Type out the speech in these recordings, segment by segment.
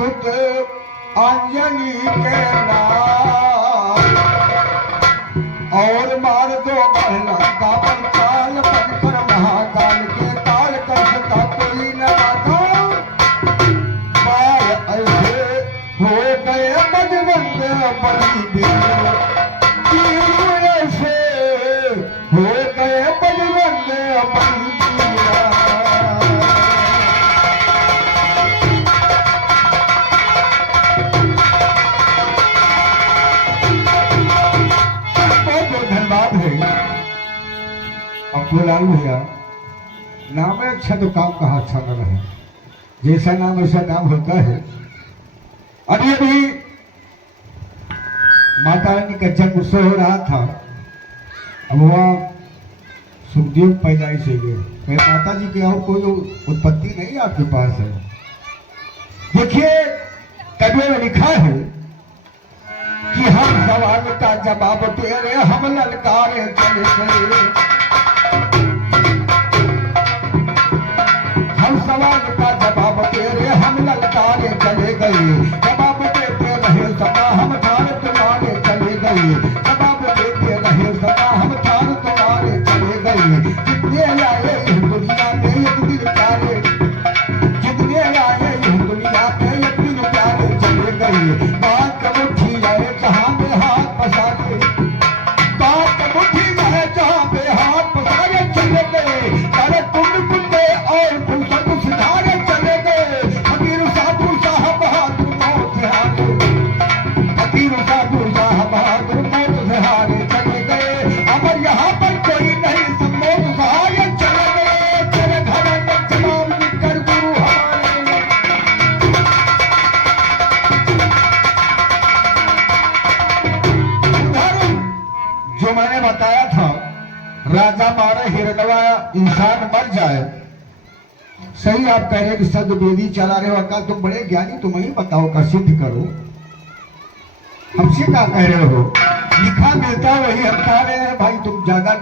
सुत अंजनी के नाम और मार दो महला का काल बनकर महाकाल के काल करता कोई न आता पार ऐसे हो गए बजरंग बली ऐसे हो गए बजरंग बली लाल भैया नाम है अच्छा तो काम कहा अच्छा न रहे जैसा नाम ऐसा नाम होता है। अभी अभी माता रानी का जन्म उत्सव हो रहा था। अब वह सुखदेव पैदाइश से गए माता जी की और कोई उत्पत्ति नहीं आपके पास है। देखिए कभी में लिखा है कि हम सवाल का जवाब तेरे हम ललकारे चले चले सवाल का जवाब तेरे हम ललकारे चले गए जवाब देते रहे सदा हम ठान तुम्हारे चले गए जवाब देते रहे सदा हम ठान तुम्हारे चले गए जितने आए इस दुनिया में एक दिन प्यारे जितने आए इस दुनिया में एक दिन प्यारे चले गए बात मुट्ठी आए जहाँ में हाथ पसारे बात मुट्ठी आए जहाँ में हाथ पसारे चले गए अरे कुंड कुंडे और जो मैंने बताया था राजा मारे हिरकवा इंसान मर जाए सही आप कह रहे कि सद वेदी चला रहे हो अकाल तुम बड़े ज्ञानी तुम ही बताओ का सिद्ध करो हमसे क्या कह रहे हो लिखा मिलता वही हम कह रहे हैं भाई तुम ज्यादा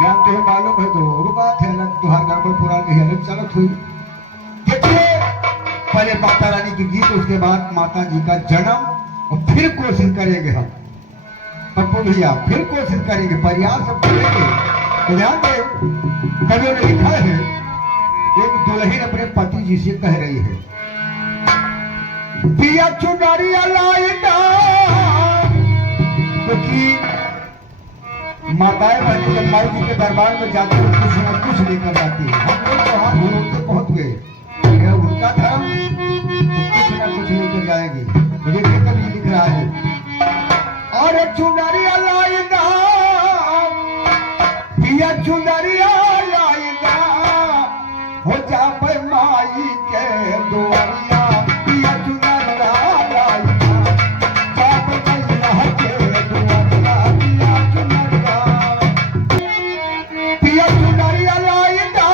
जानते हो मालूम है तो और बात है अलग तुहार गड़बड़ पुरानी अलग चलत हुई। देखिए पहले माता रानी की गीत उसके बाद माता जी का जन्म और फिर कोशिश करेंगे हम पप्पू भैया फिर कोशिश करेंगे प्रयास सब करेंगे तो ध्यान दे कभी ने लिखा है एक दुल्हन अपने पति जी से कह रही है पिया चुनरिया लाइना क्योंकि माताएं बहने जब माई जी के दरबार में जाते हैं कुछ न कुछ लेकर जाती है हम लोग तो हाथ धोते पहुंच गए उनका धर्म कुछ न कुछ लेकर जाएगी मुझे कभी लिख रहा है और चुनरिया लाइना पिया चुनरिया लाइना हो जा पे माई के दुआरिया पिया चुनरिया लाइना जा पे मैया के दुआरिया पिया चुनरिया लाइना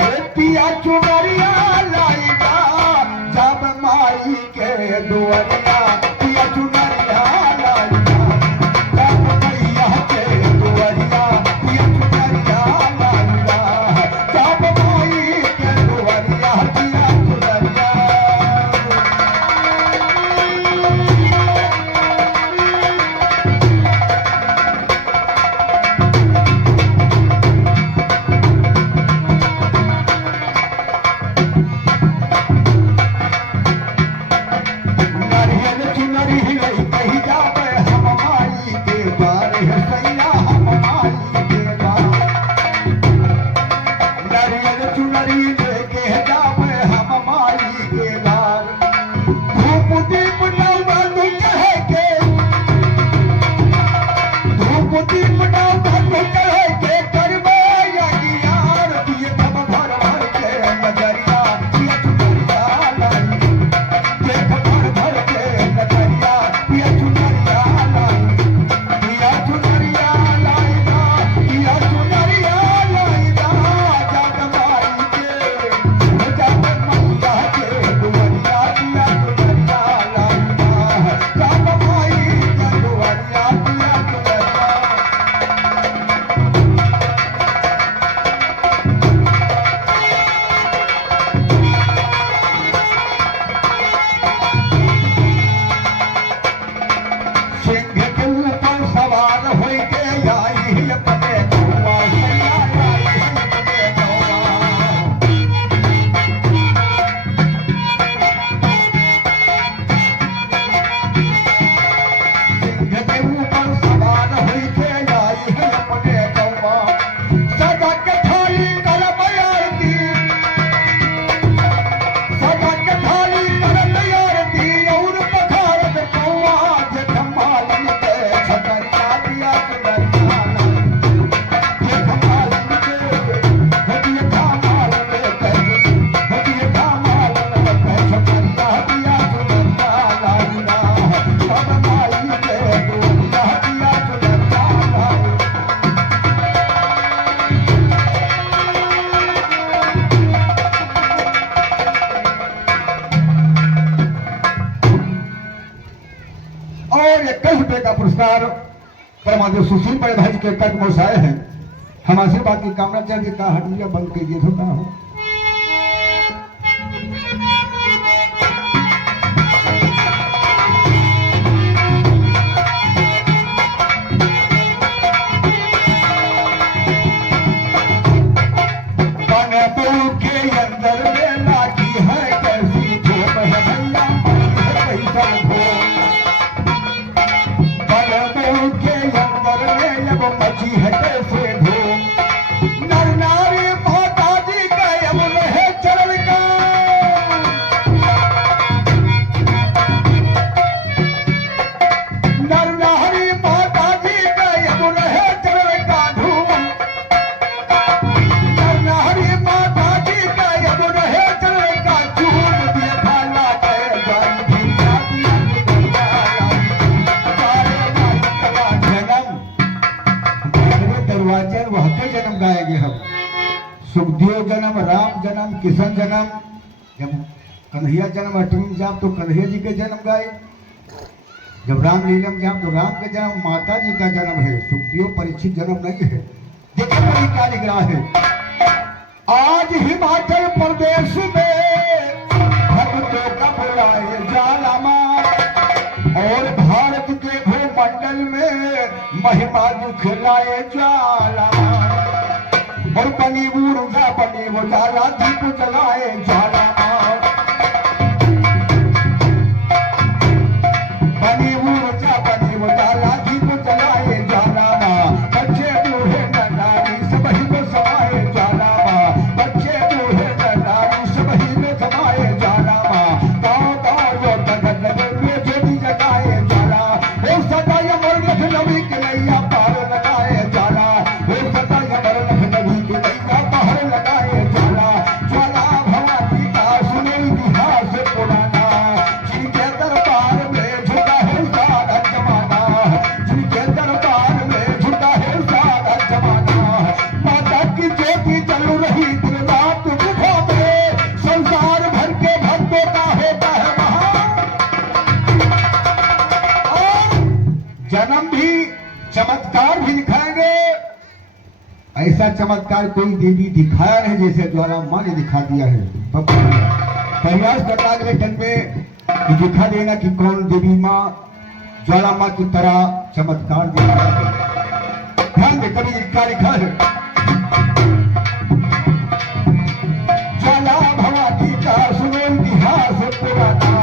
हे पिया चुनरिया लाइना जा पे माई के दुआरिया पिया चुनरिया पुरस्कार परमादेव सुशील बड़े भाई के कट मोसाए हैं। हम आशीर्वाद की कामना चल के कहा हटिया बंद के दिए होता हो। जन्म गाएंगे हम। सुखदेव जन्म, राम जन्म, किशन जन्म, जब कन्हैया जन्म अष्टमी जाप तो कन्हैया जी के जन्म गाए, जब राम लीलम जाप तो राम के जन्म, माता जी का जन्म है। सुखदेव परीक्षित जन्म नहीं है। देखो बड़ी क्या लिख रहा है। आज हिमाचल प्रदेश में भक्तों का बुलाए जालामा और भारत के भूमंडल में महिमा दिखलाए ज्वालामा और बनी ऊर्जा बनी वो जाला दीप जलाए ज्वालामा बनी ऊर्जा बनी वो जाला दीप जलाए ज्वालामा बच्चे बूढ़े नारी सब ही को समाए ज्वालामा बच्चे बूढ़े नारी सब ही को समाए ज्वालामा गाँव गाँव जो नगर नगर में ज्योति जगाए ज्वाला वो सदा यमर लखनवी के नैया पार लगाए ज्वाला वो सदा यमर लखनवी के नैया पार लगाए ज्वाला ज्वाला भवानी का सुने इतिहास पुराना जिनके दरबार में झुका है सारा जमाना जिनके दरबार में झुका है सारा जमाना माता की ज्योति जल रही दिन रात गुफा में संसार भर के भक्तों का होता है महान और जन्म भी चमत्कार भी दिखाएंगे। ऐसा चमत्कार कोई देवी दिखाया नहीं जैसे ज्वाला माँ ने दिखा दिया है। प्रयास करना अगले जन्म में कि दिखा देना कि कौन देवी माँ ज्वाला माँ की तरह चमत्कार दिखा है। ध्यान दे कभी क्या लिखा है। ज्वाला भवानी का सुनो इतिहास पुराना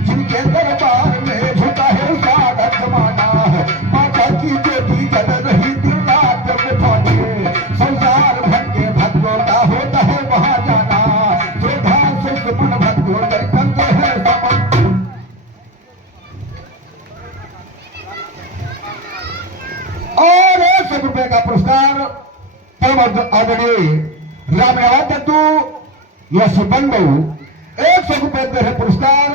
जिनके दरबार में झुका है सारा जमाना माता की ज्योति जल रही दिन रात में संसार भर के भक्तों का होता है वहां जाना जो धाम से सुमन भक्तों करते हैं समन। और 100 रुपए का पुरस्कार परम आदरणीय रामनवा दत्तू या सुबन बहु 100 रुपए के है पुरस्कार।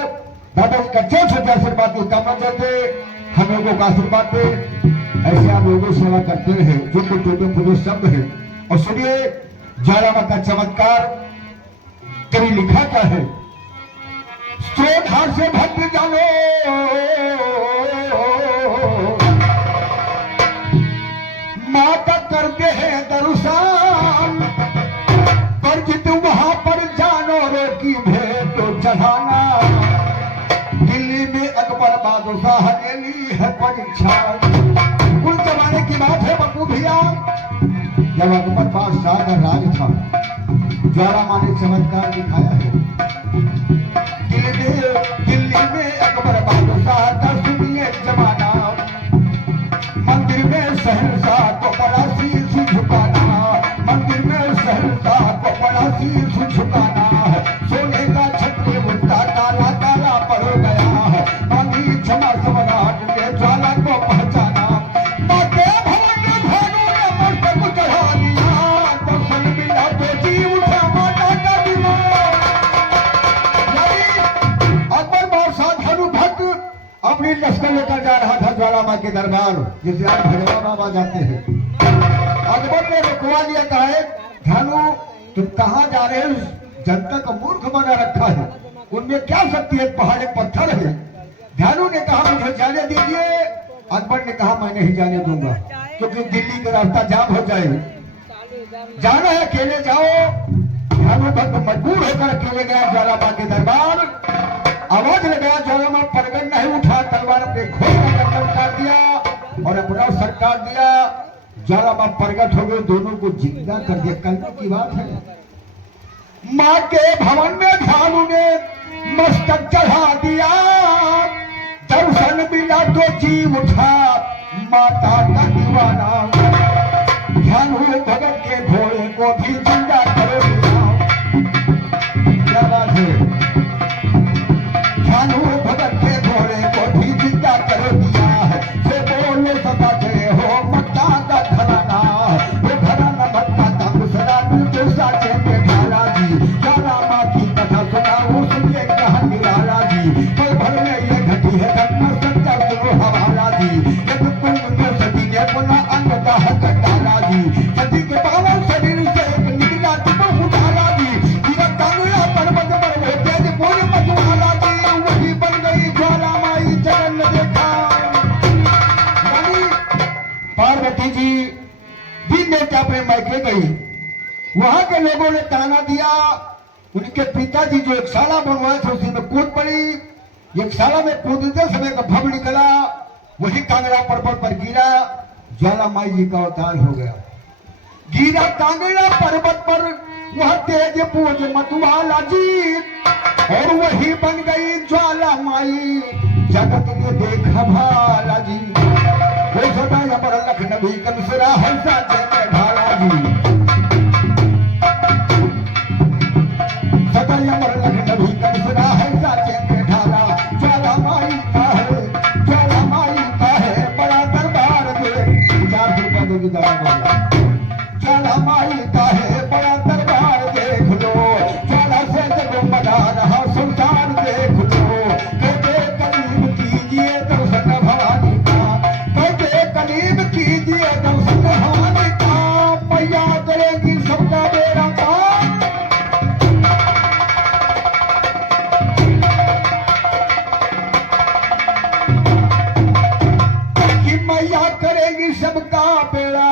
दादा जी का छोटे आशीर्वाद की कामना करते हम लोगों का आशीर्वाद दे ऐसे आप लोगों की सेवा करते रहे जो कुछ छोटे छोटे शब्द है। और सुनिए ज्वाला का चमत्कार कभी लिखा क्या है। स्त्रोधार से भक्त जानो माता करते हैं दर्शन पर जित वहां पर जानो रोकी भेंट तो चढ़ाना दिल्ली में अकबर बादशाह ने ली है परीक्षा। उस जमाने की बात है बकू भैया जब अकबर बादशाह का राज था ज्वाला माँ ने चमत्कार दिखाया है। दिल्ली में अकबर बादशाह का सुनिए जमाना मंदिर में सहनशाह को बड़ा शीश झुकाना मंदिर में सहनशाह को बड़ा शीश झुकाना सोने का छत्र उल्टा काला काला पड़ गया मांगी क्षमा सम्राट ने ज्वाला को पहचाना माते भवन ने भानु ने मस्तक चढ़ा दिया दर्शन मिला तो जी उठा माता का दिमाग। अकबर बादशाह धनु भक्त अपनी लश्कर लेकर जा रहा था ज्वाला माँ के दरबार जिसे आप भैरवा बाबा जाते हैं। अकबर ने रुकवा दिया कहा धनु तुम कहाँ जा रहे हो जनता का मूर्ख बना रखा है उनमें क्या शक्ति है पहाड़ पत्थर है। ध्यानु ने कहा मुझे जाने दीजिए अकबर ने कहा मैं नहीं जाने दूंगा, क्योंकि दिल्ली का रास्ता जाम हो जाए। जाना है अकेले जाओ। भानुभक्त मजबूर होकर अकेले गया ज्वालामां के दरबार। आवाज लगाया, ज्वालामां प्रगट नहीं उठा, तलवार अपने घोड़ का गर्दन काट दिया और अपना सर काट दिया। ज्वालामां प्रगट हो गए, दोनों को जिंदा कर दिया। कल की बात है, मां के भवन में भानु ने मस्तक चढ़ा दिया। दर्शन मिला तो जीव उठा, माता का दीवाना। भानु भगत के घोड़े को भी जिंदा करो दिया। क्या बात है, भानु भगत के घोड़े को भी जिंदा करो दिया। जो बोले सदा जय हो मक्का का घराना, वो घराना मक्का का मुसरा बिल्कुल साचे में ढाला जी। ज्वालामां की कथा सुनाऊं सुनिए कहा निराला जी। पल भर में ये घटी है घटना, सच्चा सुनो हवाला जी। एक कुंभ में सती ने अपना अंग दाह कर डाला जी। सती के पावन शरीर से एक निकला तुम उठाला जी। गिरा कांगड़ा पर्वत पर वो तेज बोल मचवाला जी। वही बन गई ज्वालामाई जगन ने देखा। पार्वती जी दिन देते अपने मायके गई। वहां के लोगों ने ताना दिया। उनके पिताजी जो एक शाला बनवाए थे उसी में कूद पड़ी। एक शाला में कूदते समय का भव निकला, वही कांगड़ा पर्वत पर गिरा। ज्वालामाई जी का अवतार हो गया। गिरा कांगड़ा पर्वत पर वह तेज पूज मतवाला जी, और वही बन गई ज्वालामाई जगत ने देखा भाला जी। वो सदा अमर लखनवी कंसरा हंसा जय भाला जी। सदा अमर लखनवी कंसरा हंसा जय ढाला। ज्वालामाई का है, ज्वालामाई का है बड़ा दरबार में। 4 रुपया दोगी दरबार। ज्वालामाई का है बड़ा दरबार देख लो। ज्वाला से जब मना रहा सुल्तान देख लो। कहते करीब कीजिए दर्शन भवानी का, कहते करीब कीजिए दर्शन भवानी का। मैया करेगी सबका बेड़ा पार। कि मैया करेगी सबका बेड़ा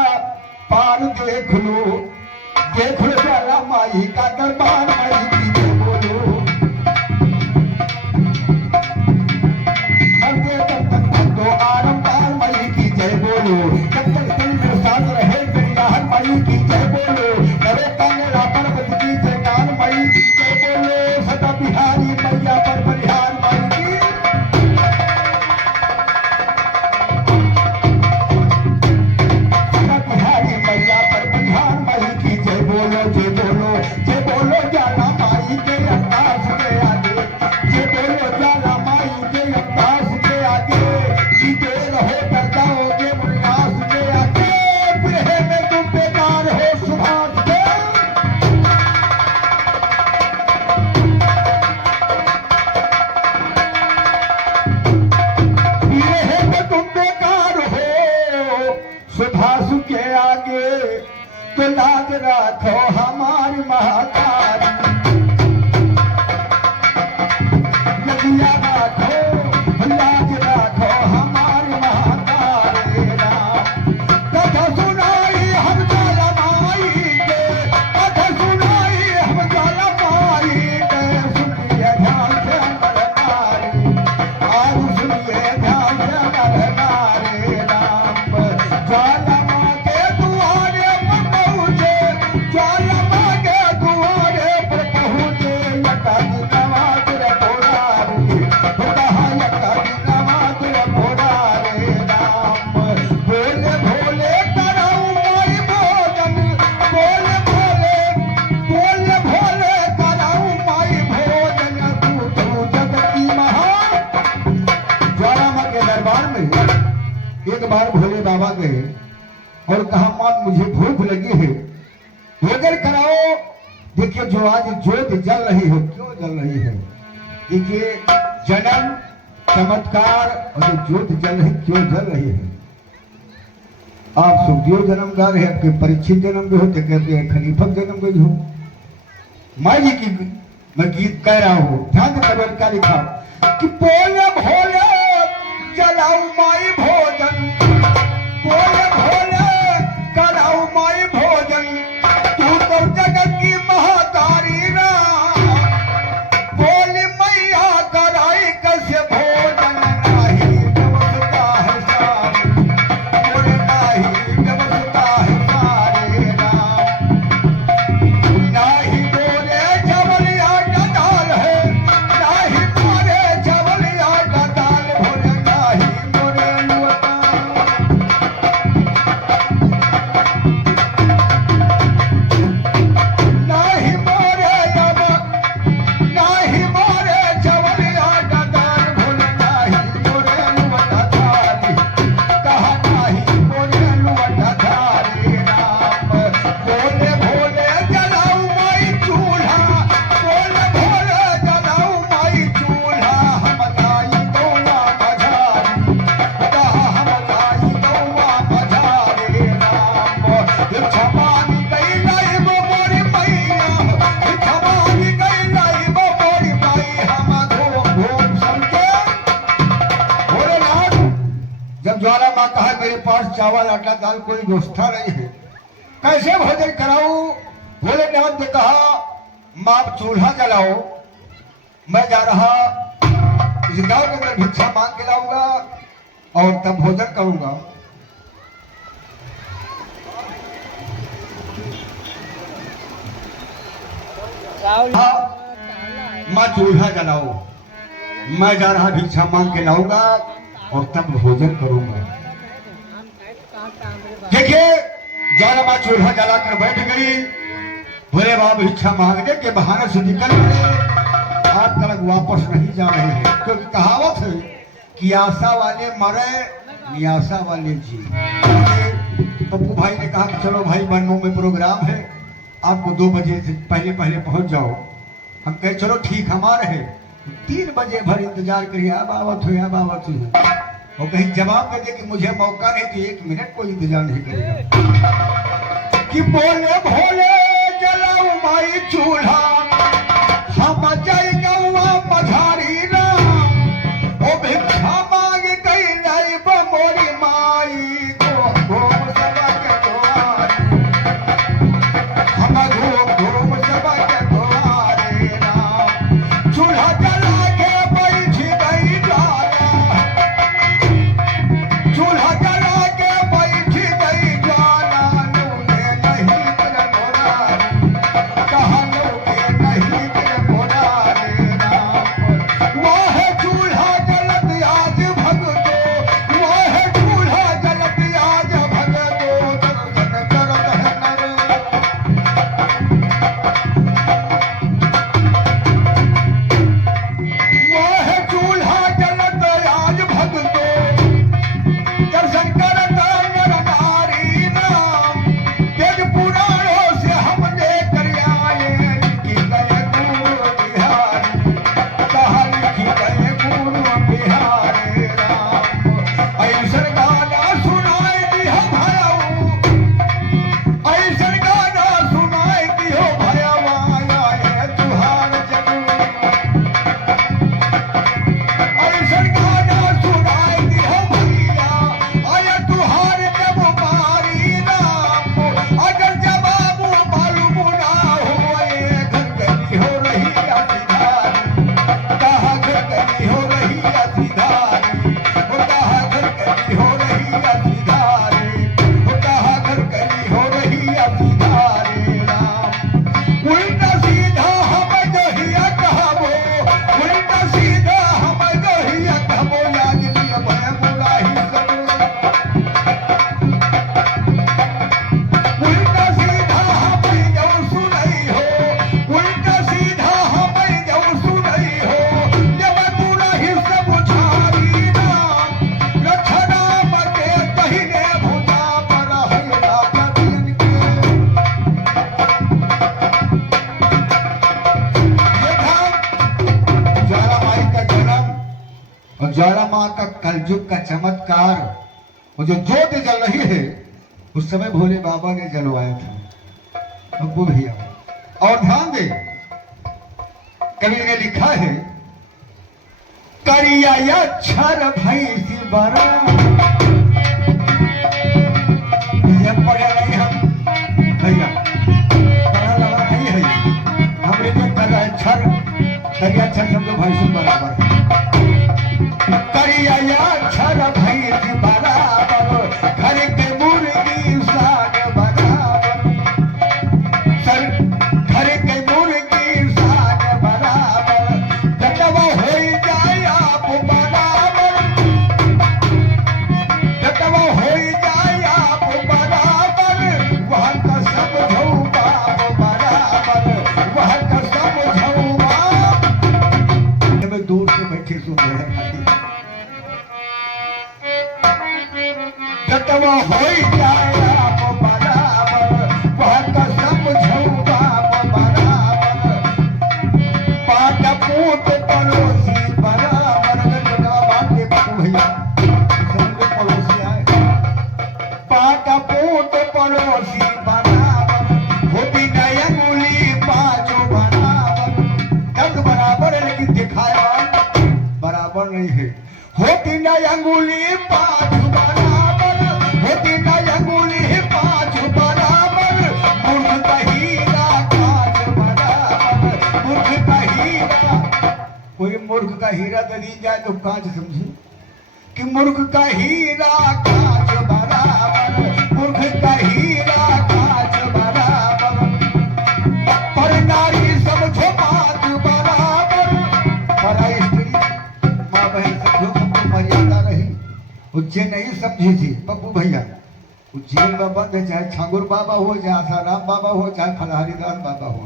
पार। देख लो, देख लो ज्वालामाई का दरबार। माई की जय बोलो, मरते तब तक दो आरंभार। माई की जय बोलो, जब तक दिल में साथ रहे बिरयाहर। माई की जय बोलो, करे कांगड़ा पर्वत की जयकार। माई की जय बोलो, सदा बिहारी मैया पर बलिहार। माई की मैया पर बलिहार। माई की जय बोलो, जय बोलो, जय बोलो ज्वालामाई के अवतार के आगे। जय बोलो ज्वालामाई के अवतार के आगे। सीधे रहो डर जाओगे उल्लास के आगे। बिरहे में तुम बेकार हो सुभाष के। बिरहे में तुम बेकार हो सुभाष के आगे। तो लाज राखो हमारी महातारी। नदिया राखो, लाज राखो हमारी महातारी। कथा सुनाई हम ज्वालामाई के, कथा सुनाई हम ज्वालामाई के। सुनिए ध्यान से अमर नारी, आज सुनिए ध्यान से अमर नारी। राम ज्वालामां के दुआरे पर पहुंचे, ज्वालामां के दुआरे पर पहुंचे। यका नवाज रे बोलारे, कहा यका नवाज रे बोलारे। राम बोले भोले कराऊं माई भोजन, बोले भोले, बोले भोले कराऊं माई भोजन। तू जगत की महान। ज्वालामां के दरबार में एक बार भोले बाबा गए और कहा मां मुझे भूख लगी है, भोजन कराओ। देखिए जो आज ज्योत जल रही है, क्यों जल रही है? देखिए जन्म चमत्कार और जो ज्योत जल रही क्यों जल रही है? आप सुखदेव जन्मगार है, आपके परीक्षित जन्म गए हो तो कहते हैं खलीफा जन्म गई हो। माँ जी की मैं गीत कह रहा हूँ, ध्यान से क्या लिखा कि बोले भोले जलाऊ माई भोजन। मेरे पास चावल आटा दाल कोई व्यवस्था नहीं है, कैसे भोजन कराऊं? भोलेनाथ ने कहा माप चूल्हा जलाओ, मैं जा रहा इस गांव के अंदर भिक्षा मांग के लाऊंगा और तब भोजन करूंगा। माँ चूल्हा जलाओ, मैं जा रहा भिक्षा मांग के लाऊंगा और तब भोजन करूंगा। देखिए ज्वाला माँ चूल्हा जलाकर बैठ गई। भोले बाबा भिक्षा मांगने के बहाने से निकल गए, आज तक वापस नहीं जा रहे हैं, क्योंकि कहावत है कि आशा वाले मरे नियाशा वाले जी। पप्पू भाई ने कहा कि चलो भाई बनों में प्रोग्राम है, आपको 2 बजे से पहले पहले पहुंच जाओ। हम कहे चलो ठीक हमारे है, 3 बजे भर इंतजार करिए, अब आवत हो। और कहीं जवाब दे दे कि मुझे मौका नहीं, तो 1 मिनट कोई इंतजार नहीं करेगा। कि बोले भोले जलाओ माई चूल्हा, हम जाएगा पधारी ना, ओ भिक्षा मांग गई नहीं मोरी माई को घूम सबक द्वार, हम घूम सबक द्वारे ना। चूल्हा जला के बैठ गई ज्वाला, चूल्हा जला के बैठ गई ज्वाला, लोगे नहीं तेरे बोलारी, कहा लोगे नहीं तेरे बोलारी राम। वो है चूल्हा जलत आज भगतो, वो है चूल्हा जलत आज भगतो, दर्शन करत है नर। वो है चूल्हा जलत आज भगतो, दर्शन करत नर नारी नाम। तेज पुराणों से हम लेकर आए, लिखी गए गुरु बिहारी, कहा लिखी गए गुरु बिहारी राम। ऐसन गाना सुनाए दिया भयाऊ, ऐसन गाना सुनाए दियो भयावा, आए तुहार जगू। ऐसन गाना सुनाए दियो भैया, आए तुहार जब मारी राम। अगर जवाब मालूम ना होए, घर गली हो रही असीधारी, कहा घर गली हो रही असीधारी, कहा घर गली हो रही असीधारी, कहा घर गली हो रही असीधारी राम। उल्टा सीधा हम जहिया कहबो, उल्टा सीधा हम जहिया कहबो, याद लिया भय बुलाही सब। उल्टा सीधा हम जो सुनई हो, उल्टा सीधा हम जो सुनई हो, जब बुलाही सब छारी नाम। लक्षणाम के कहिने भुजा पर हैला कबियन के। देखा ज्वाला माई का जन्म और ज्वाला माँ का कलयुग का चमत्कार, और जो ज्योत जल रही है उस समय भोले बाबा ने जलवाया था। अब वो भैया और ध्यान दे, कवि ने लिखा है करिया अक्षर भैंसी बरा, ये पढ़े नहीं हम भैया, पढ़ा लगा नहीं है, हमने जो करिया अक्षर शब्द भैंसी बराबर है। करिया अक्षर भैंसी बराबर, घर के मुर्गी साग बराबर, सर घर के मुर्गी साग बराबर, जटवा हो जाए आप बराबर, जटवा हो जाए आप बराबर, वह का सब झौबा बराबर, वह का सब झौबा। दूर से बैठे सुन रहे हैं, जटवा हो जाए आप बराबर, वह का सब झौबा बराबर, पाट पूत पड़ोसी बराबर। जगह बात देखो भैया, सबके पड़ोसी आए, पाट पूत पड़ोसी बराबर, होती नई अंगुली पाँचों बराबर। दंड बराबर है लेकिन दिखाया बराबर नहीं है, होती नई अंगुली पाँच बराबर। मूर्ख का हीरा दे दी जाए तो कांच समझे कि मूर्ख का हीरा कांच बराबर, मूर्ख का हीरा कांच बराबर, पर नारी समझो बात बराबर, पर स्त्री माँ बहन समझो सबको मर्यादा रही। उज्जैन नहीं समझी थी पप्पू भैया, उज्जैन में बंद है, चाहे छांगुर बाबा हो, चाहे आसाराम बाबा हो, चाहे फलहारीदास बाबा हो,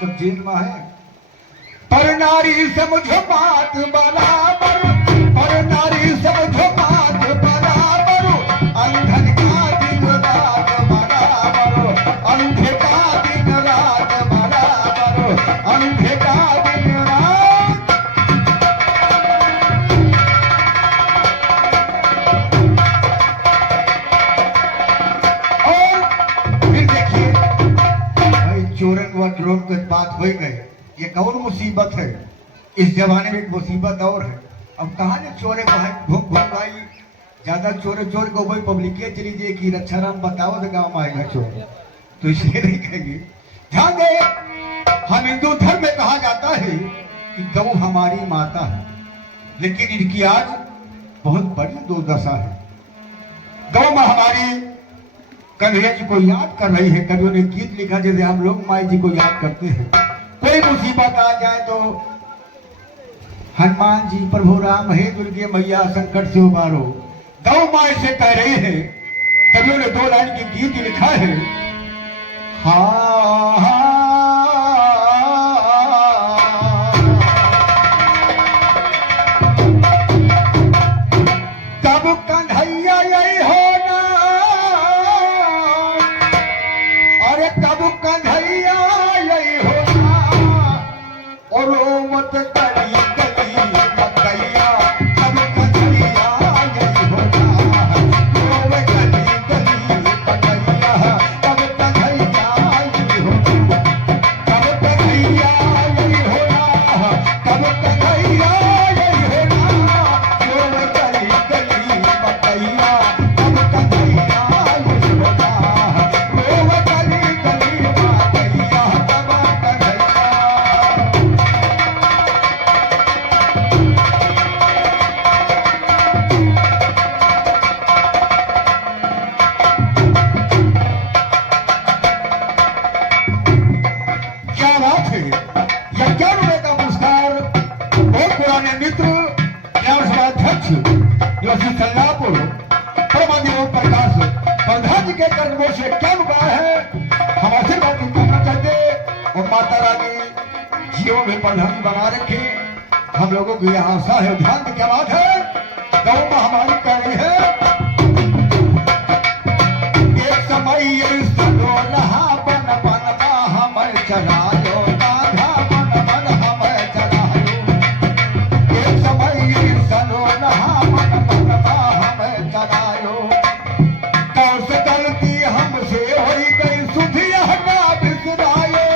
सब जेल में है। पर नारी समझो बात बराबर, पर नारी समझो बात बराबर, अंधन का दिन रात बराबर, अंधे का दिन रात बराबर, अंधे का दिन रात। और फिर देखिए भाई चोरन व ड्रोन की बात हो गई, एक और मुसीबत है इस जमाने में, एक मुसीबत और है। अब कहा ने चोरे घूम घूम भाई, ज्यादा चोरे चोर को कोई पब्लिके चली जाए कि रक्षाराम बताओ तो गाँव में आएगा चोर, तो इसलिए नहीं कहेंगे। ध्यान दे, हम हिंदू धर्म में कहा जाता है कि गौ हमारी माता है, लेकिन इनकी आज बहुत बड़ी दुर्दशा है। गौ माँ हमारी कन्हैया जी को याद कर रही है, कवियों ने गीत लिखा जैसे हम लोग माई जी को याद करते हैं। कोई मुसीबत आ जाए तो हनुमान जी, प्रभु राम, हे दुर्गे मैया संकट से उबारो, गौ माँ से कह रही है। कवियों ने 2 लाइन की गीत लिखा है, तब कन्हैया यही होना, अरे तब कन्हैया यही होना, और मत करी गली मकैया, तब कन्हैया यही होना, वो गली गली मकैया, तब कन्हैया यही होना, तब कन्हैया यही होना, तब कन्हैया यही होना, वो गली गली मकैया, तब कन्हैया यही होना, वो गली गली मकैया, तब कन्हैया। क्या बात है, यह क्या रुपए का पुरस्कार बहुत पुराने मित्र ग्राम सभा अध्यक्ष निवासी सल्लापुर परमादेव प्रकाश प्रधान जी के कर्मों से क्या रुपया है, हम आशीर्वाद की कामना करते और माता रानी जीवन में प्रधान बना रखे। हम लोगों की यह आशा है। ध्यान की क्या बात है, गौ माँ हमारी कह रही है, एक समय सलो रहा बन बन हम चलायो, कान्हा बन बन हम चलायो, एक समय सलो रहा बन बन हम चलायो, कौन से गलती हमसे होई गई सुधिया ना बिसरायो,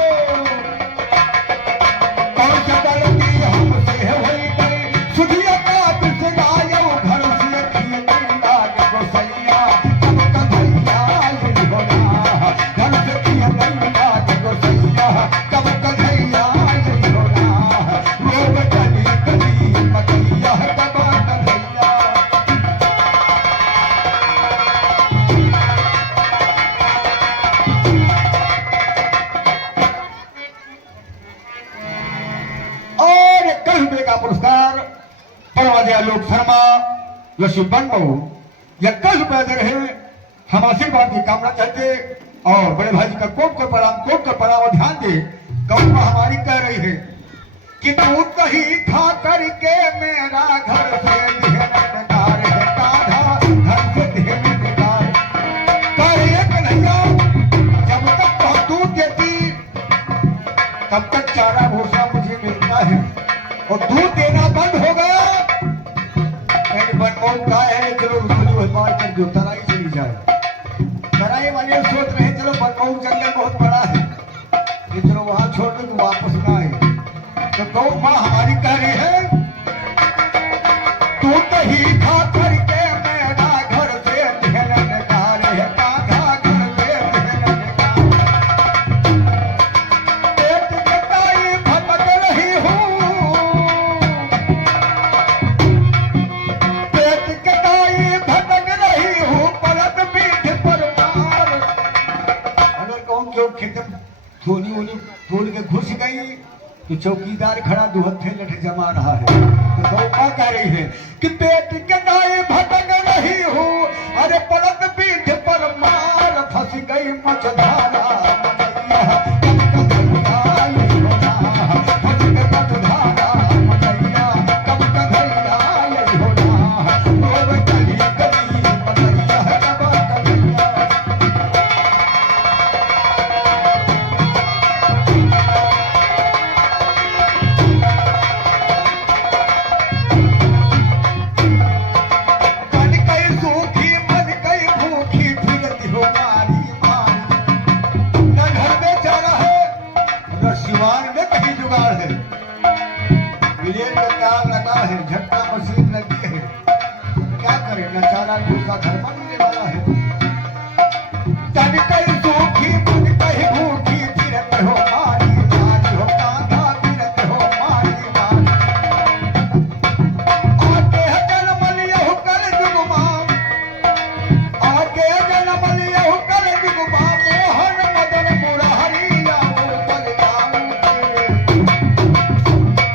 कौन से गलती हमसे होई गई सुधिया ना बिसरायो, घर से किए लाग गोसैया, तब कन्हैया यही होना, घर से किए लाग गोसैया, तब कन्हैया यही होना, वो गली गली मकैया, तब कन्हैया। और 21 रुपये का पुरस्कार परमादेव लोक शर्मा लक्ष्मी बनबू, 21 रुपया दे रहे। हम आशीर्वाद की कामना चाहते और बड़े भाई जी का कोट कर प्रणाम और ध्यान दे। गौ माँ हमारी कह रही है कि दूध ही खा करके मेरा घर से निकार है, कान्हा घर से निकार कर एक नैया, जब तक वह दूध देती तब तक चारा भूसा मुझे मिलता है, और दूध देना बंद हो गया बनमोहन गाय है, चलो मार कर जो तराई चली जाए। तराई वाले सोच रहे चलो बनमोहन जंगल बहुत बड़ा है, ये चलो वहां छोड़ दो तो वापस ना आए। तो गौ माँ हमारी कह रही है, तू ही खा करके मेरा घर से निकार है, कान्हा घर से निकार, पेट कटाई भटक रही हूँ, घुस गई तो चौकीदार खड़ा दुहत्थे लठ जमा रहा है। तो गौ माँ कह रही है कि पेट के दाएं भटक रही हूँ, अरे पलक पीठ पर मार फंस गई मछधारा झटका मशीन लगी है, क्या करे नचारा दूसरा घर बनने वाला है। तन कई सूखी मन कई भूखी फिरत हो मारी मारी हो कांधा फिरत हो मारी मारी। आके जन्म लिया हो कर जुगमा, आके जन्म लिया हो कर जुगमा, मोहन मदन मुरारी जाओ बल जाओ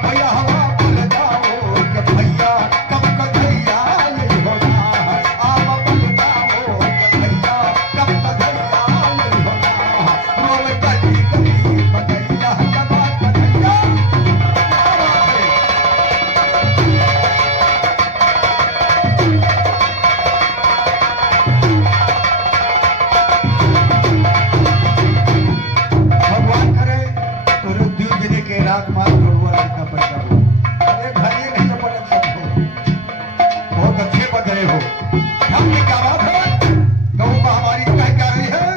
भैया हवा बल जाओ के भैया कब कन्हैया ये होना, आप बल जाओ के भैया कब कन्हैया ये होना। रोल कली कली बधैया कब कन्हैया। भगवान करे तो रुद्र गिरे के रात मार छोड़वा का पैसा हो। अरे भाई नहीं तो पड़े सबको बहुत अच्छे बदले हो। हम क्या बात है गौ माँ हमारी कह क्या रही है,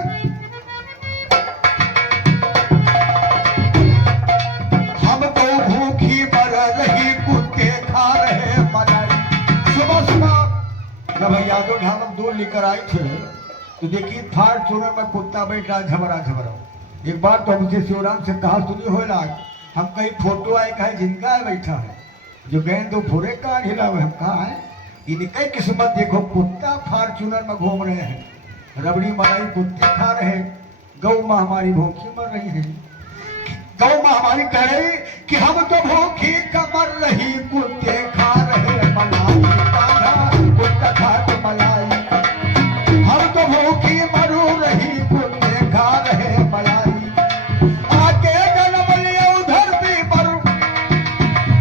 हम तो भूखी मर रही कुत्ते खा रहे मलाई। सुबह सुबह जब यादव ढामक दूध लेकर आई थे तो देखिए फाड़ चूरन में कुत्ता बैठा झमरा झमरा। एक बार तो हमसे शिवराम से कहा सुनी हो लाग, हम कहीं फोटो आए कहा जिनका है बैठा है जो गए तो भूरे का हिला हुए। हम कहा है इनकी किस्मत देखो, कुत्ता फार्चूनर में घूम रहे हैं, रबड़ी मलाई कुत्ते खा रहे हैं, गौ माँ हमारी भूखी मर रही है। गौ माँ हमारी कह रही कि हम तो भूखी का मर रही कुत्ते खा रहे मलाई, कान्हा कुत्ता खाते मलाई। हम तो भूखी मरू रही कुत्ते खा रहे मलाई। आके जन्म लिया धरती पर,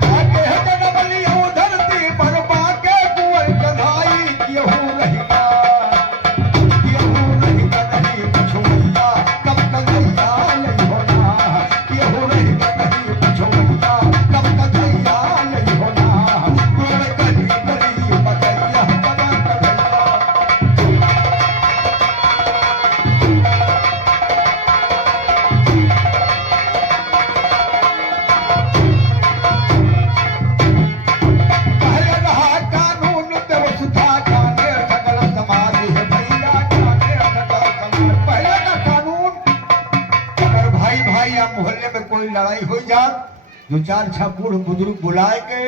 आके जन्म लिया धरती पर, बाके कुंवर कन्हाई केहू रहिका, केहू रहिका नहीं पुछोइया कब कन्हैया नहीं होना, केहू रहिका नहीं पुछोइया कब कन्हैया नहीं होना। रोल कली कली बधैया कब कन्हैया। पहले रहा कानून व्यवस्था जाने सकल समाज है भैया, जाने सकल समाज। पहले का कानून अगर भाई भाई या मोहल्ले में कोई लड़ाई हो जात जो चार छह बूढ़ बुजुर्ग बुलाए के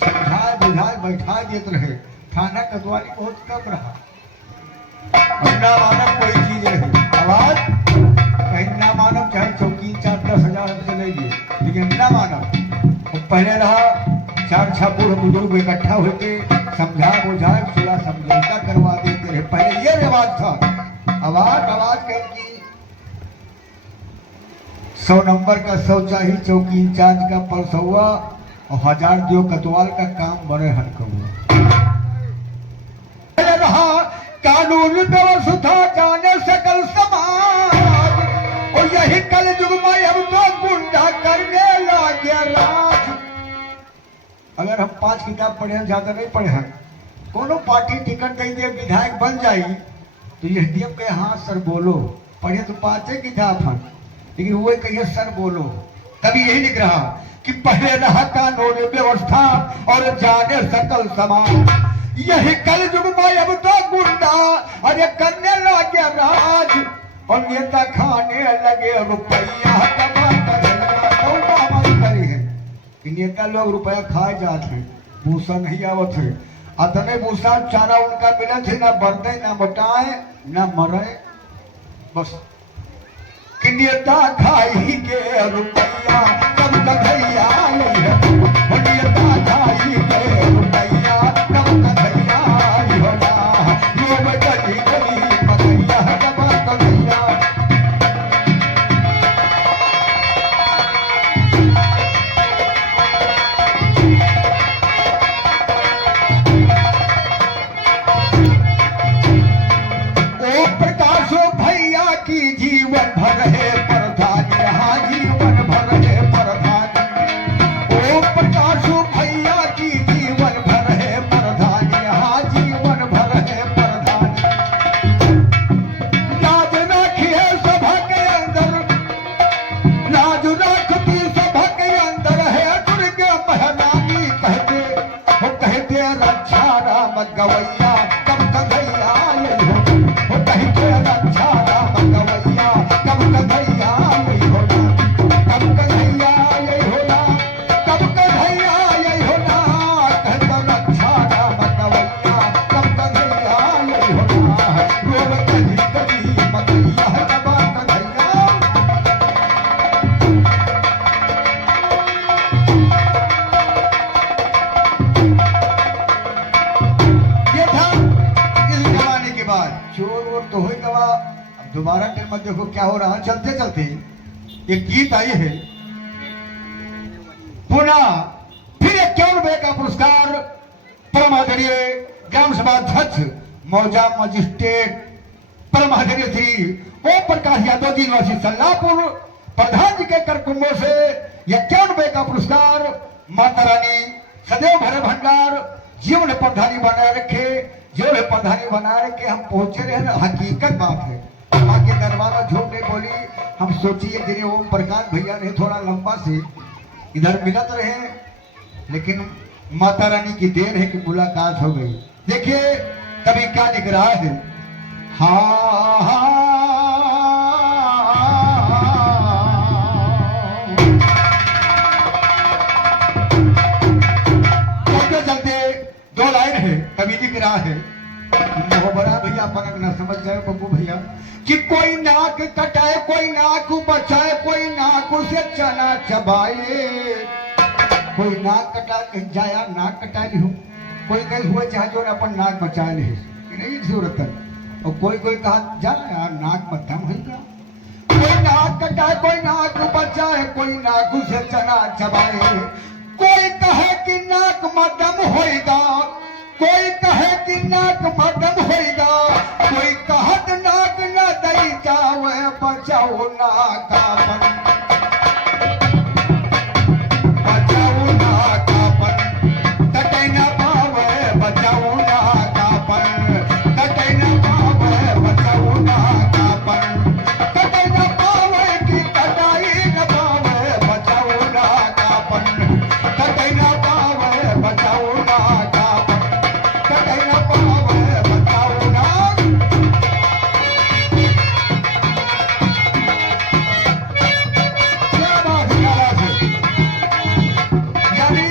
समझाए बुझाए बैठा देते रहे। थाना कतवाली बहुत कम रहा, ना मानव कोई चीज रही, आवाज कहीं ना मानव चाहे चौकी 4-10 हज़ार चले गए, लेकिन ना मानव। तो पहले रहा चार छह बूढ़ बुजुर्ग इकट्ठा होके समझा बुझाए सुलह समझौता करवा देते रहे। पहले ये रिवाज था। आवाज आवाज कहेंगी 100 नंबर का 100 चाहिए चौकी इंचार्ज का परसौआ, और 1000 दियो कतवाल का काम बड़े हल्का रहा। कानून व्यवस्था जाने सकल समाज, और यही कल युग में अब तो गुंडा करने लगे राज। अगर हम 5 किताब पढ़े हैं, ज्यादा नहीं पढ़े हैं, कोनो पार्टी टिकट दे दे विधायक बन जाई तो ये डीएम के हाँ सर बोलो, पढ़े तो 5 किताब हैं, लेकिन वो कहिए सर बोलो। तभी यही लिख रहा कि पहले रहा कानून व्यवस्था और जाने सकल समाज, यही कल युग में अब तो गुंडा अरे करने लगे राज, और नेता खाने लगे रुपया कमा करे है कि नेता लोग रुपया खाए जाते हैं, भूसा नहीं आवत है। अतने भूसा चारा उनका मिले थे, ना बढ़ते ना मोटाए ना मरे, बस कि कि नेता खाई के रुपया कब कन्हैया आई है वो नेता खाई के रुपया कब कन्हैया आई होगा यो गली गली मकैया कब कन्हैया प्रकाश भैया की जीवन भर है प्रधानी हाँ जीवन भर है प्रधानी ओ प्रकाश भैया की जीवन भर है प्रधानी हाँ जीवन भर है प्रधानी लाज रखिए सभा के अंदर लाज रखती सभा के अंदर है दुर्गा महारानी कहते रक्षा राम गवैया कब कन्हैया आई हो कहते रक्षा राम गवैया कब कन्हैया आई होना कब कन्हैया आई होना कब कन्हैया आई होना कहते रक्षा राम गवैया कब कन्हैया आई होना रोव कली कली मकैया कब कन्हैया ये था इस जमाने के बाद चोर वोर तो हो गवा। अब दोबारा फिर मत देखो क्या हो रहा है। चलते चलते एक गीत आई है पुनः फिर 51 रुपए का पुरस्कार परम आदरणीय ग्राम सभा अध्यक्ष मौजा मजिस्ट्रेट परम आदरणीय श्री ओम प्रकाश यादव जी निवासी सल्लापुर प्रधान जी के कर कुंभों से 51 रुपए का पुरस्कार माता रानी सदैव भरे भंडार जीवन प्रधानी बनाए रखे जीवन प्रधानी बनाए रखे। हम पहुंचे रहे ना हकीकत बात है माँ के दरबार झूठ नहीं बोली। हम सोचिए कि ओम प्रकाश भैया ने थोड़ा लंबा से इधर मिलत रहे लेकिन माता रानी की देर है कि मुलाकात हो गई। देखिए कभी क्या लिख रहा है हाँ चलते दो लाइन है कभी लिख रहा है बड़ा भैया अपन ना समझ जाए बब्बू भैया कि कोई नाक कटाए कोई नाक बचाए कोई नाक से चना चबाए कोई नाक कटा कहीं जाया नाक कटा ली हूँ कोई कहीं हुआ चाहे जो अपन नाक बचाए नहीं जरूरत है। और कोई कहा जा यार नाक मध्यम होगा कोई नाक कटाए कोई नाक बचाए कोई नाक से चना चबाए कोई कहे कि नाक मध्यम होएगा कोई कहे कि नाक मध्यम होएगा कोई कहत नाक न दई जावे बचाओ नाकापन बचाओ नाकापन कटे न पावे बचाओ नाकापन कटे न पावे बचाओ नाकापन कटे न पावे कि कटाई न पावे बचाओ नाकापन कटे न पावे बचाओ नाकापन कटे न पावे बचाओ नाक यानी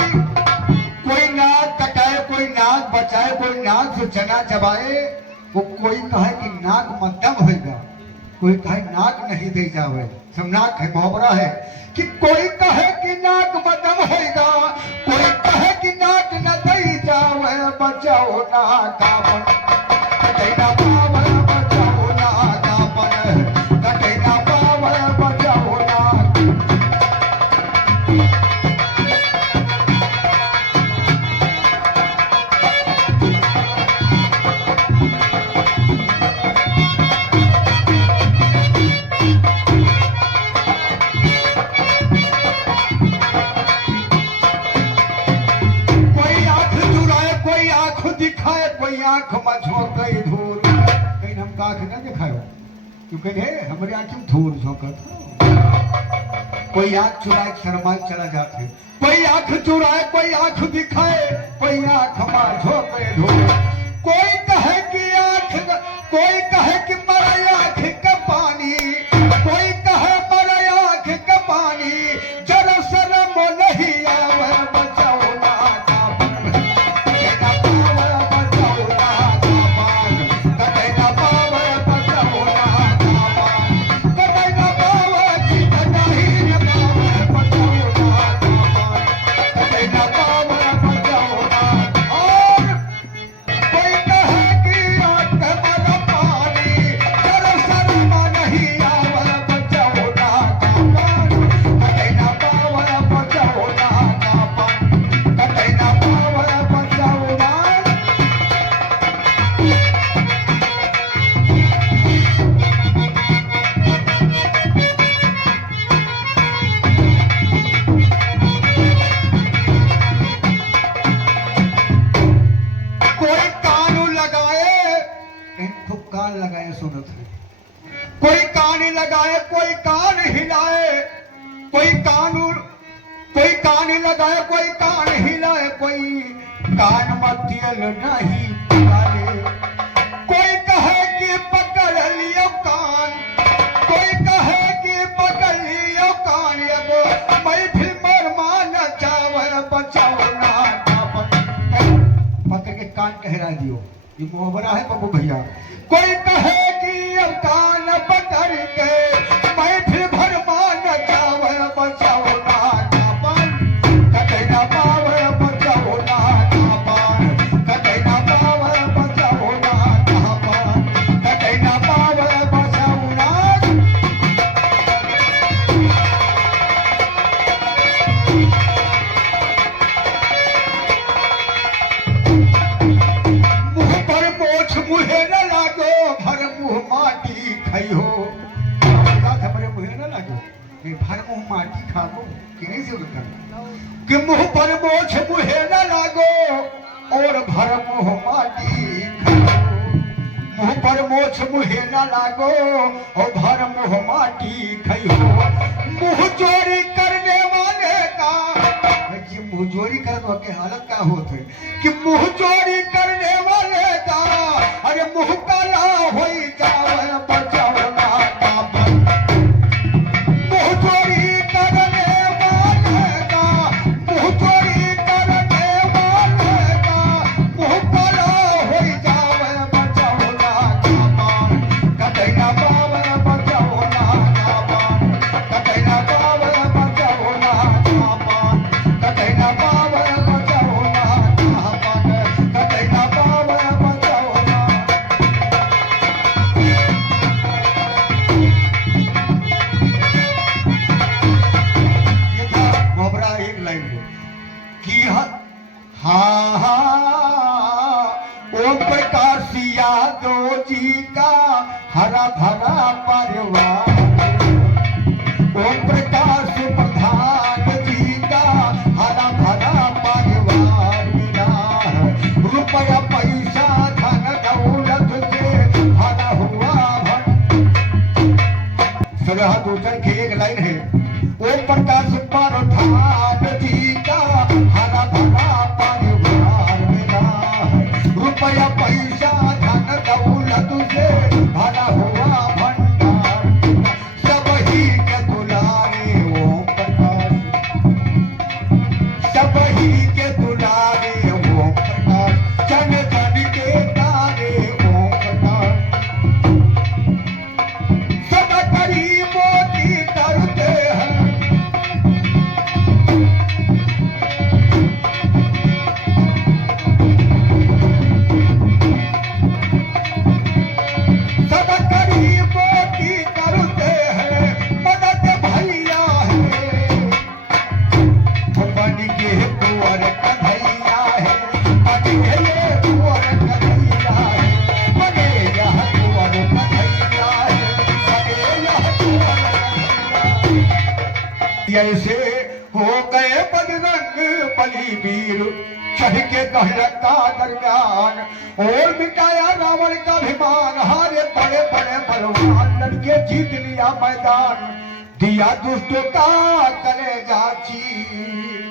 कोई नाक कटाए कोई नाक बचाए कोई नाक से चना चबाए वो कोई कहे कि नाक मध्यम होगा कोई कहे नाक नहीं दे जावे सब नाक है मुहावरा है कि कोई कहे कि नाक मध्यम होगा कोई कहे कि नाक न दे जावे बचाओ नाकापन कटे न पावे बचाओ नाकापन कटे न पावे बचाओ नाक कोई आंख चुराए कोई आंख दिखाए कोई आंख में झोंके धूल कहीं हम आंख न दिखायो क्योंकि हमारे आंख में धूल झोंकत कोई आंख चुराए शर्मा चला जाते कोई आंख चुराए कोई आंख दिखाए कोई आंख में झोंके धूल कोई कहे कि आंख कोई कहे कि मरा आंख का पानी कोई कहे मरा आंख का पानी जरा शर्म नहीं आवे बचाओ नाकापन कटे न पावे बचाओ नाकापन कटे न पावे बचाओ नाकापन कटे न पावे लगाए कोई कान हिलाए, कोई कान लगाए कोई कान हिलाए, कोई कान में तेल नहीं डाले। कोई कहे कि पकड़ लियो कान, कोई कहे कि पकड़ लियो कान, एगो मैं फिर मरमान चावल बचाओ ना पकड़ के कान कहरा दियो। ये मुहावरा है बाबू भैया। कोई कहे कि अब कान पकड़ के मैं फिर भरमान चावल बचाओ ना पान, कटे ना पावे बचाओ ना पान, कटे ना पावे बचाओ ना पान, कटे ना पावे बचाओ ना। मुंह पर मोछ मुहे न लागो, भर मुंह माटी खइहो। हमारे मुहे न लागो, भर मुंह माटी खाबो किने से उतर कि मुंह पर मोछ मुहे न लागो और भर मुंह माटी खाओ। मुंह पर मोछ मुहे न लागो और भर मुंह माटी खइहो। मुंह चोरी करने वाले का कि मुंह चोरी करने के हालत का होत है कि मुंह चोरी करने वाले का अरे मुंह काला होई जावे बचाओ ना पापन। मुंह चोरी करने वाले का, मुंह चोरी करने वाले का मुंह काला होई जावे बचाओ ना पापन, कतई ना पावे बचाओ ना पापन, कतई ना पावे बचाओ ना पापन, कतई ना पावे बचाओ ना पापन, कतई ना पावे बचाओ ना। ये था मुहावरा एक लाइन में कि हाँ हाँ ओम प्रकाश यादव जी का हरा भरा परिवार, ओम प्रकाश प्रधान जी का हरा भरा परिवार मिला है। रुपया पैसा धन दौलत से भरा हुआ सगह दूसर के एक लाइन है ओम प्रकाश प्रधान जी का हरा भरा परिवार मिला है। रुपया पैसा धन दौलत से भरा हुआ भंडार, सब ही के दुलारे ओम प्रकाश, सब ही के दुलारे ओम प्रकाश, जन जन के तारे ओम प्रकाश, सब गरीबों की करते हैं। सब गरीबों की करते हैं मदद भैया है। बन के कुंवर कन्हैया है, बने ये कुंवर कन्हैया है, बने यह कुंवर कन्हैया है, बने यह कुंवर कन्हैया। ऐसे हो गए बजरंग बली वीर, चढ़ के कहलका दरमियान और मिटाया रावण का अभिमान। हारे बड़े बड़े बलवान लड़के जीत लिया मैदान, दिया दुष्टों का कलेजा चीर।